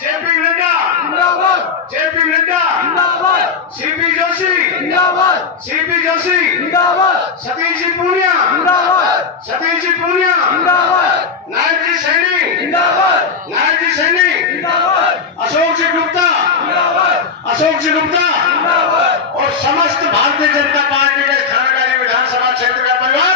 JP Nadda जिंदाबाद, JP Nadda जिंदाबाद, CP Joshi जिंदाबाद, सीपी जोशी जिंदाबाद, सतीश जी पूनिया जिंदाबाद, सतीश जी पूनिया जिंदाबाद, नायक जी सैनी जिंदाबाद, नायक जी सैनी जिंदाबाद, अशोक जी गुप्ता जिंदाबाद, अशोक जी गुप्ता जिंदाबाद, और समस्त भारतीय जनता पार्टी के थानागाजी विधानसभा क्षेत्र का परिवार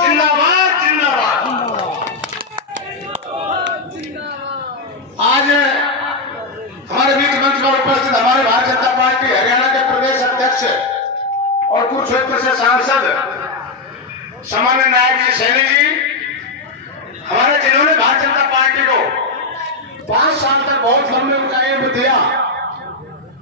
जिंदाबाद जिंदाबाद। आज हमारे बीच मंच पर उपस्थित हमारे भारतीय जनता पार्टी हरियाणा के प्रदेश अध्यक्ष और कुरुक्षेत्र से सांसद सामान्य नायक जी सैनी जी हमारे जिन्होंने भारतीय जनता पार्टी को 5 साल तक बहुत लंबे ऊंचाइयों पर दिया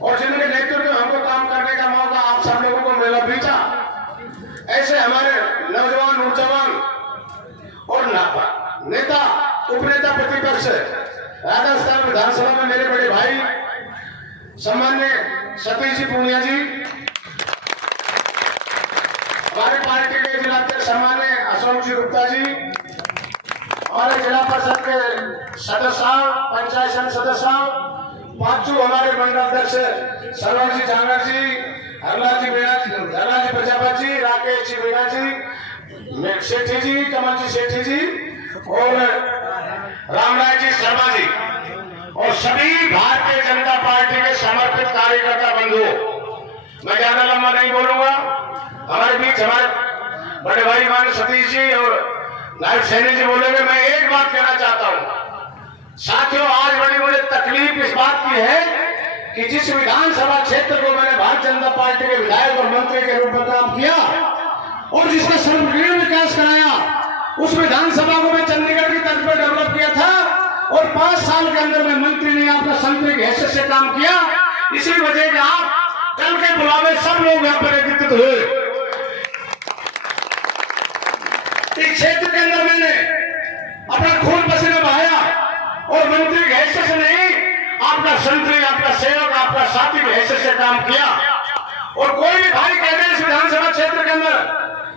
और जिनके नेतृत्व में हमको काम करने का मौका आप सब लोगों को मिला बीता, ऐसे हमारे नौजवान नौजवान और नेता उपनेता प्रतिपक्ष राजस्थान विधानसभा में मेरे बड़े भाई सम्मान्य सतीश जी पूनिया जी, हमारे पार्टी के जिला अध्यक्ष सम्मान्य अशोक जी गुप्ता जी, हमारे जिला परिषद के सदस्य पंचायत समिति सदस्य पांचों हमारे मंडल अध्यक्ष सरवर जी जांगर जी, हरलाल जी प्रजापत जी, राकेश जी मीणा जी, सेठी जी, कमल जी सेठी जी और रामराय जी शर्मा जी और सभी भारतीय जनता पार्टी के समर्पित कार्यकर्ता बंधुओं, मैं ज्यादा लंबा नहीं बोलूंगा। हमारे बीच हमारे बड़े भाई माने सतीश जी और नायक सैनी जी बोलेंगे। मैं एक बात कहना चाहता हूं साथियों, आज बड़ी मुझे तकलीफ इस बात की है कि जिस विधानसभा क्षेत्र को मैंने भारतीय जनता पार्टी के विधायक और मंत्री के रूप में काम किया और जिसका सर्वग्रामीण विकास कराया, उस विधानसभा को मैं चंडीगढ़ की तर्ज पर डेवलप किया था और 5 साल के अंदर मैं मंत्री ने आपका संतरी की हैसियत से काम किया। इसी वजह से आप कल के बुलावे सब लोग यहाँ पर एकत्रित हुए। इस क्षेत्र के अंदर मैंने अपना खून पसीना बहाया और मंत्री की हैसियत से नहीं, आपका संतरी, आपका सेवक, आपका साथी की हैसियत से काम किया। और कोई भी भाई कह दे इस विधानसभा क्षेत्र के अंदर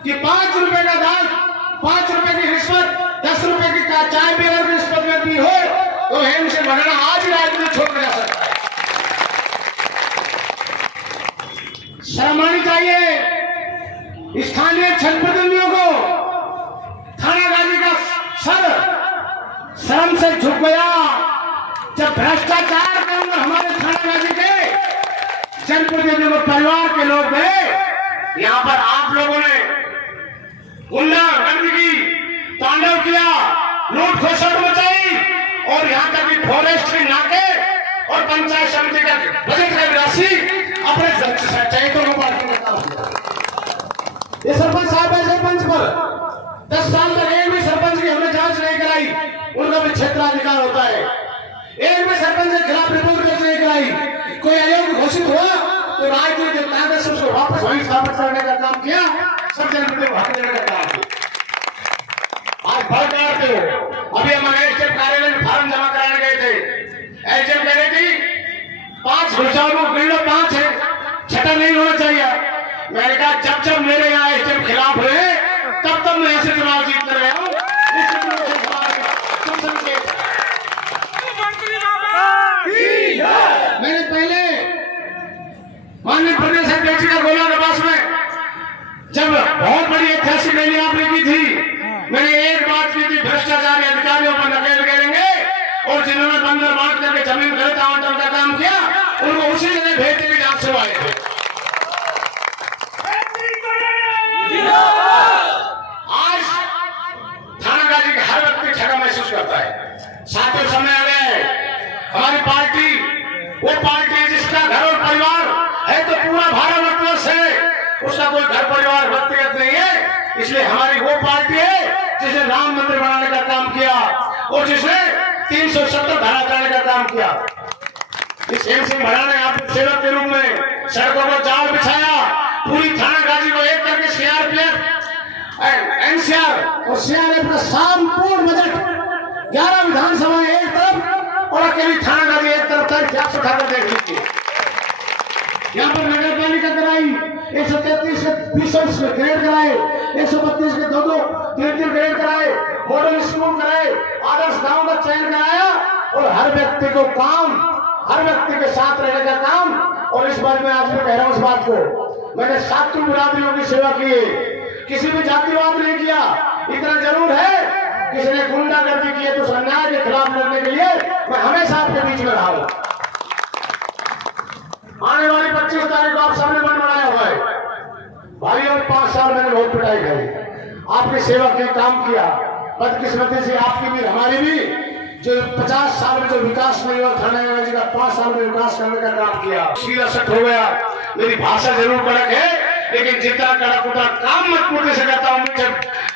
कि 5 रुपए का दाल, 5 रुपए की रिश्वत, 10 रुपए की चाय भी अगर रिश्वत में भी हो तो हेम से भगना आज ही राजनीति छोड़ जा सकता है। शर्म आनी चाहिए स्थानीय जनप्रतिनिधियों को। थानागाजी का सर शर्म से झुक गया जब भ्रष्टाचार के अंदर हमारे थानागाजी के जनप्रतिनिधियों को परिवार के लोग गए। यहाँ पर आप लोगों ने गुंडा गंदगी तांडव किया, लूट खोसट मचाई और यहाँ तक कि फॉरेस्ट के नाके और पंचायत समिति का बजट का राशि अपने चैतों को बांटने का काम किया। ये सरपंच साहब है, सरपंच पर 10 साल तक एक भी सरपंच की हमने जांच नहीं कराई, उनका भी क्षेत्राधिकार होता है। एक भी सरपंच के खिलाफ रिपोर्ट दर्ज नहीं कराई, कोई अयोग्य घोषित हुआ तो राजनीतिक ताकत से उसको वापस वहीं स्थापित करने का काम किया, सब जनप्रतिनिधि को हक देने का काम किया। आज भर काटते हो। अभी हम एचएफ कार्यालय में फार्म जमा कराने गए थे, एचएफ कह रही थी 5 घुसाओं गिनो 5 है, 6 नहीं होना चाहिए। मैंने कहा जब मेरे यहाँ एचएफ खिलाफ हुए तब मैं ऐसे चुनाव जीत कर रहा हूँ। मैंने पहले माननीय प्रदेश अध्यक्ष का गोला नवास में जब बहुत बड़ी ऐतिहासिक रैली आपने की थी, मैंने एक बात की थी, भ्रष्टाचारी अधिकारियों पर नकेल गिरेंगे और जिन्होंने बंदर बांट करके जमीन गलत आवंटन का काम किया उनको उसी जगह भेजने की जांच से आए थे। आज थानागाजी का हर व्यक्ति ठगा महसूस करता है। साथियों, समय आ गया है, हमारी पार्टी वो पार्टी है जिसका घर और परिवार है तो पूरा भारतवर्ष है, उसका कोई घर परिवार व्यक्तिगत नहीं है। इसलिए हमारी वो पार्टी है जिसने राम मंदिर बनाने का काम किया और जिसने 370 धारा कराने का काम किया। इस हेम सिंह भड़ा ने आप सेवक के रूप में सड़कों पर जाल बिछाया, पूरी थानागाजी को एक करके सीआरपीएफ, एनसीआर और सीआरएफ का संपूर्ण बजट 11 विधानसभा एक तरफ और अकेली थानागाजी एक तरफ तक जांच उठाकर देख लीजिए। यहाँ पर नगर पालिका कराई, 133 के 20 ग्रेड कराए, 132 के 2-2 3-3 ग्रेड कराए, मॉडल स्कूल कराए, आदर्श गांव का चयन कराया और हर व्यक्ति को काम, हर व्यक्ति के साथ रहने का काम। और इस बार मैं आज भी कह रहा हूं इस बात को, मैंने सातों बिरादरियों की सेवा की है, किसी भी जातिवाद नहीं किया। इतना जरूर है किसी ने गुंडागर्दी की है तो उस अन्याय के खिलाफ लड़ने के लिए मैं हमेशा आपके बीच में रहा हूं। आने वाली 25 तारीख को आप सबने मन बनाया हुआ है भाइयों। 5 साल मैंने बहुत पिटाई खाई, आपकी सेवा के काम किया। बदकिस्मती से आपकी भी हमारी भी, जो 50 साल में जो विकास नहीं हुआ थाना जी का, 5 साल में विकास करने का काम किया। सीधा सट हो गया। मेरी भाषा जरूर कड़क है, लेकिन जितना कड़क उतना काम मत पूरे से करता हूँ। मुझे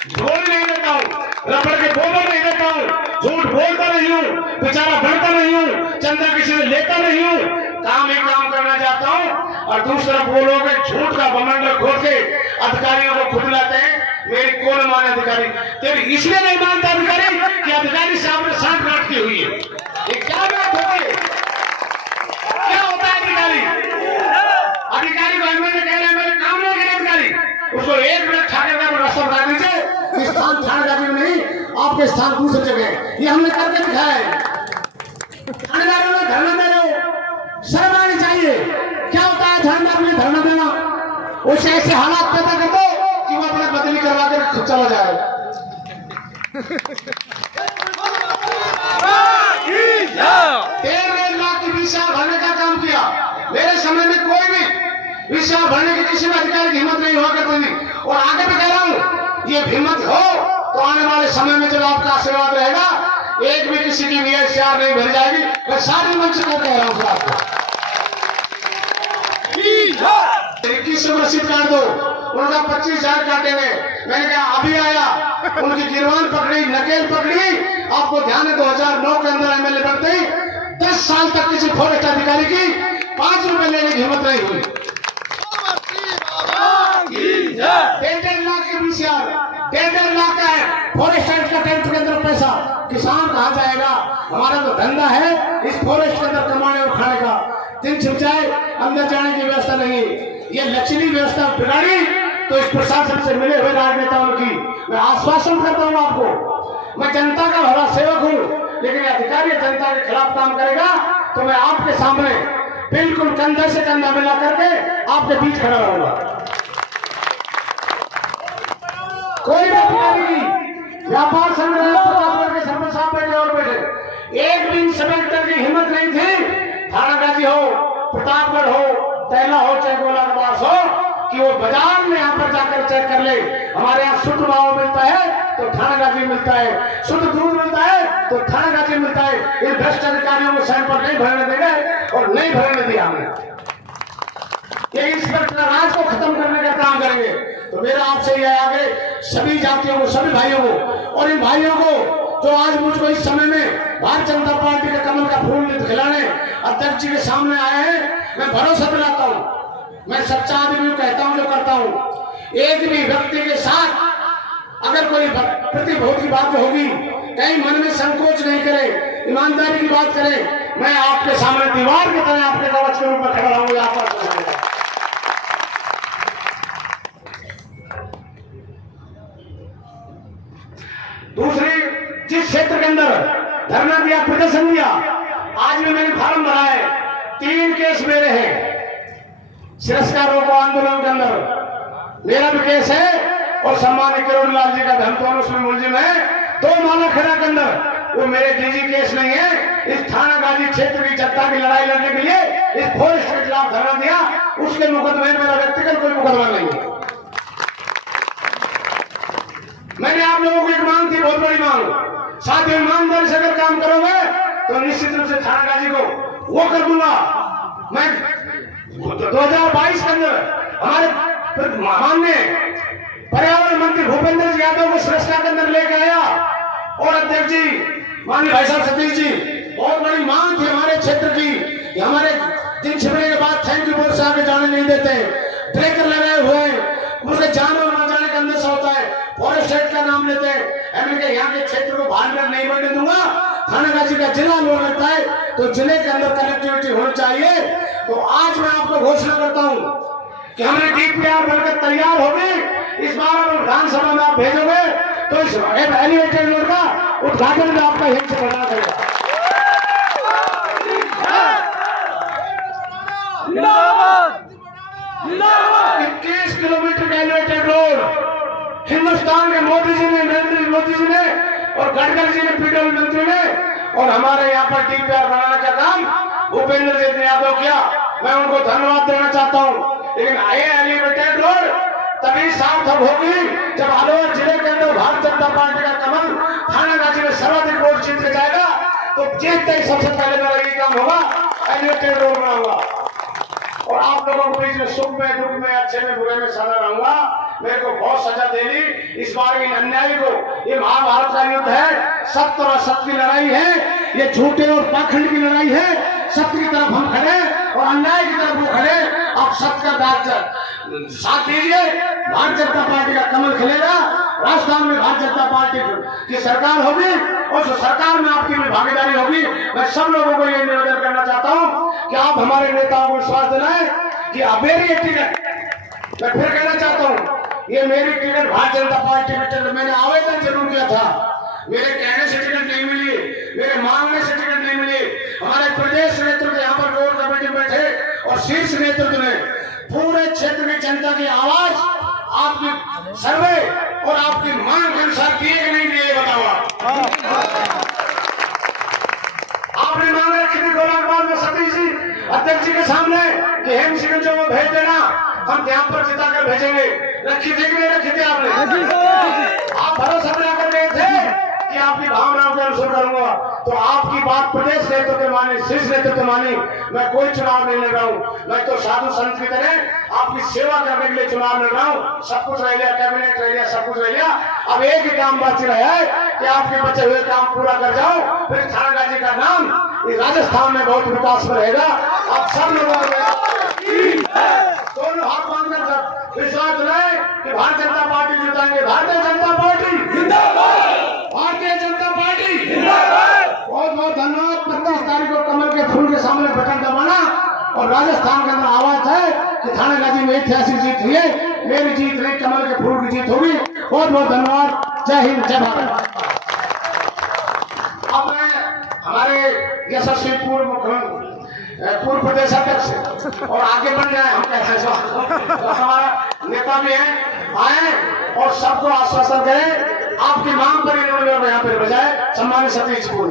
बोल नहीं देता हूँ, रबड़ के गोबर नहीं देता हूँ, झूठ बोलता नहीं हूँ, बेचारा बढ़ता नहीं हूँ, चंदा किसी से लेता नहीं हूँ। काम ही काम करना चाहता हूँ। और दूसरा वो लोग झूठ का बमंडल खोल के अधिकारियों को खुद लाते हैं। मेरी कौन माने अधिकारी? तेरी इसलिए नहीं मानता अधिकारी कि अधिकारी साहब ने सांठ गांठ की हुई है। ये क्या बात होती है? क्या होता है अधिकारी? अधिकारी को एमएलए कह रहे हैं मेरे काम नहीं करे अधिकारी, उसको 1 मिनट ठाकर का रास्ता बता दीजिए। स्थान थानेदारी में नहीं, आपके स्थान दूसरी जगह। ये हमने करके दिखाया है। थानेदारों में धरना दे रहे हो, शर्म आनी चाहिए। क्या होता है थानेदार में धरना देना? उसे ऐसे हालात पैदा कर दो कि वो अपना बदली करवा कर खुद चला जाए। डेढ़ लाख की वीसा भरने का काम किया मेरे समय में। कोई भी वीसा भरने की किसी भी अधिकारी की हिम्मत नहीं हुआ करती थी। और आगे भी कह रहा हूं, ये हिम्मत हो तो आने वाले समय में जब आपका आशीर्वाद रहेगा, एक भी किसी की वीएसआर नहीं भर जाएगी। मैं सारी मंच को कह रहा हूं आपको, 21 रसीद काट दो, उनका 25,000 काटेंगे। मैंने कहा अभी आया, उनकी गिरवान पकड़ी, नकेल पकड़ी। आपको ध्यान है 2009 के अंदर एमएलए बनते ही 10 साल तक किसी फॉरेस्ट अधिकारी की 5 रुपए लेने की हिम्मत नहीं हुई। 1.5 लाख के वीसीआर, 1.5 लाख का है फॉरेस्ट एक्ट का टेंट के अंदर पैसा। किसान कहाँ जाएगा? हमारा तो धंधा है इस फॉरेस्ट के अंदर कमाने और खाने का। दिन छिप जाए अंदर जाने की व्यवस्था नहीं। ये लचीली व्यवस्था बिगाड़ी तो इस प्रशासन से मिले हुए राजनेताओं की मैं आश्वासन करता हूं आपको। मैं जनता का भला सेवक हूं, लेकिन अधिकारी जनता के खिलाफ काम करेगा तो मैं आपके सामने बिल्कुल कंधे से कंधा मिला करके आपके बीच खड़ा रहूंगा। कोई भी अधिकारी की व्यापार संग्रह प्रतापगढ़ के सरपंच साहब बैठे और बैठे, एक भी इंस्पेक्टर की हिम्मत नहीं थी, थानागाजी हो, प्रतापगढ़ हो, तैला हो, चाहे गोलाबास हो, कि वो बाजार में यहाँ पर जाकर चेक कर ले। हमारे यहाँ शुद्ध मावा मिलता है तो थानागाजी मिलता है, शुद्ध दूध मिलता है तो थानागाजी मिलता है। इन भ्रष्ट अधिकारियों को सैन पर नहीं भरने देंगे और नहीं भरने दिया हमने। ये इंस्पेक्टर राज को खत्म करने का काम करेंगे। तो मेरा आपसे यह आगे सभी जातियों को, सभी भाइयों को, और इन भाइयों को जो आज मुझको इस समय में भारतीय जनता पार्टी के कमल का फूल खिलाने अध्यक्ष जी के सामने आए हैं, मैं भरोसा दिलाता हूँ। मैं सच्चा आदमी कहता हूँ जो करता हूँ। एक भी व्यक्ति के साथ अगर कोई प्रतिभूति की बात होगी, कहीं मन में संकोच नहीं करे, ईमानदारी की बात करे, मैं आपके सामने दीवार की तरह आपके कवच के रूप में खड़ा रहूंगा। दूसरी, जिस क्षेत्र के अंदर धरना दिया, प्रदर्शन दिया, आज भी मैंने फार्म भरा है, 3 केस मेरे हैं। तिरस्कार रोको आंदोलन के अंदर मेरा भी केस है और सम्मानित किरोड़ी लाल जी का धर्म दोनों उसमें मुलजिम है। 2 माला खेड़ा के अंदर वो मेरे निजी केस नहीं है। इस थानागाजी क्षेत्र की जनता की लड़ाई लड़ने के लिए इस फॉरेस्ट के खिलाफ धरना दिया, उसके मुकदमे में मेरा व्यक्तिगत कोई मुकदमा नहीं है। मैंने आप लोगों को एक मांग थी, बहुत बड़ी मांग, साथ ही ईमानदारी से अगर काम करोगे तो निश्चित रूप से थानागाजी को वो कर दूंगा। मैं 2022 के अंदर हमारे माननीय पर्यावरण मंत्री भूपेंद्र जी यादव को सुरक्षा के अंदर लेके आया और अध्यक्ष जी माननीय भाई साहब सतीश जी, बहुत बड़ी मांग थी हमारे क्षेत्र की। हमारे दिन छिपने के बाद थैंक यू बोर्ड से आगे जाने नहीं देते, ब्रेकर लगाए हुए हैं, उनके जानवर न जाने का अंदेशा होता है, फॉरेस्ट एक्ट का नाम लेते हैं। अमेरिका यहाँ के क्षेत्र को बाहर में नहीं बढ़ने दूंगा। थानागाजी का जिला लोग लगता है तो जिले के अंदर कनेक्टिविटी होनी चाहिए। तो आज मैं आपको घोषणा करता हूं कि हमने डीपीआर बनकर तैयार होगी। इस बार अगर विधानसभा में आप भेजोगे तो इस एलिवेटेड रोड का उद्घाटन भी आपका यहीं से करना पड़ेगा। किलोमीटर का एलिवेटेड रोड हिंदुस्तान के मोदी जी ने, नरेंद्र मोदी जी ने और गडकरी जी ने, पीडब्ल्यू मंत्री ने, और हमारे यहाँ पर डीपीआर बनाने का काम भूपेंद्र जी ने यादव किया। मैं उनको धन्यवाद देना चाहता हूँ। लेकिन ये एलिवेटेड रोड तभी सार्थक होगी जब अलवर जिले के अंदर भारतीय जनता पार्टी का कमल थानागाजी में सर्वाधिक वोट जीत के जाएगा। तो जीतते ही सबसे पहले मेरा ये काम होगा, एलिवेटेड रोड बनाऊंगा। और आप लोगों के बीच में सुख में, दुख में, अच्छे में, बुरे में सदा रहूंगा। मेरे को बहुत सजा देनी इस बार इन अन्याय को। ये महाभारत का युद्ध है, सत्य और असत्य की लड़ाई है, ये झूठे और पाखंड की लड़ाई है। सत्य की तरफ हम खड़े और अन्याय की तरफ वो खड़े। आप सत्य का साथ दीजिए, भारतीय जनता पार्टी का कमल खिलेगा। राजस्थान में भारतीय जनता पार्टी की सरकार होगी और जो सरकार में आपकी भी भागीदारी होगी। मैं सब लोगों को ये निवेदन करना चाहता हूँ कि आप हमारे नेताओं को विश्वास दिलाएं कि अब मेरी टिकट, मैं फिर कहना चाहता हूँ, ये मेरी टिकट भारतीय जनता पार्टी में मैंने आवेदन जरूर किया था। मेरे कहने से टिकट नहीं मिली, मेरे मांगने से टिकट नहीं मिली। हमारे प्रदेश नेतृत्व यहाँ पर कोर कमेटी बैठे और शीर्ष नेतृत्व ने पूरे क्षेत्र की जनता की आवाज आपकी सर्वे और आपकी मांग के अनुसार दिए कि नहीं दिए, बताओ। आपने मांग रखी थी 2 लाख बाद में सतीश जी अध्यक्ष जी के सामने कि हेम सिंह जो वो भेज देना, हम ध्यान पर जिता कर भेजेंगे। रखी थी कि नहीं रखी थी आपने? आप भरोसा बना कर गए थे कि आपकी भावनाओं के अनुसार करूंगा। तो आपकी बात प्रदेश नेतृत्व मानी, शीर्ष नेतृत्व मानी। मैं कोई चुनाव नहीं लड़ रहा हूँ, मैं तो साधु संत की तरह आपकी सेवा करने के लिए चुनाव लड़ रहा हूँ। सब कुछ रह लिया, कैबिनेट रह लिया, सब कुछ रह लिया। अब एक ही काम बाकी रहा है कि आपके बचे हुए काम पूरा कर जाओ, फिर थानागाजी का नाम राजस्थान में बहुत विकास में रहेगा। आप सब लोगों दोनों हाथ बांधकर विश्वास रहे कि भारतीय जनता पार्टी जिताएंगे। भारतीय जनता पार्टी जिंदाबाद, भारतीय जनता पार्टी जिंदाबाद। बहुत बहुत धन्यवाद। 25 तारीख को कमल के फूल के सामने बटन दबाना और राजस्थान के अंदर आवाज है कि थानागाजी में ऐतिहासिक जीत हुई है। मेरी जीत नहीं, कमल के फूल की जीत होगी। बहुत बहुत धन्यवाद। जय हिंद, जय भारत। अब मैं हमारे यशस्वी पूर्व प्रदेश अध्यक्ष और आगे बढ़ जाए, हम कहते हैं तो हमारा नेता भी है, आए और सबको आश्वासन करें। आपकी मांग पर इन्होंने यहाँ पर बजाय सम्मानित सतीश को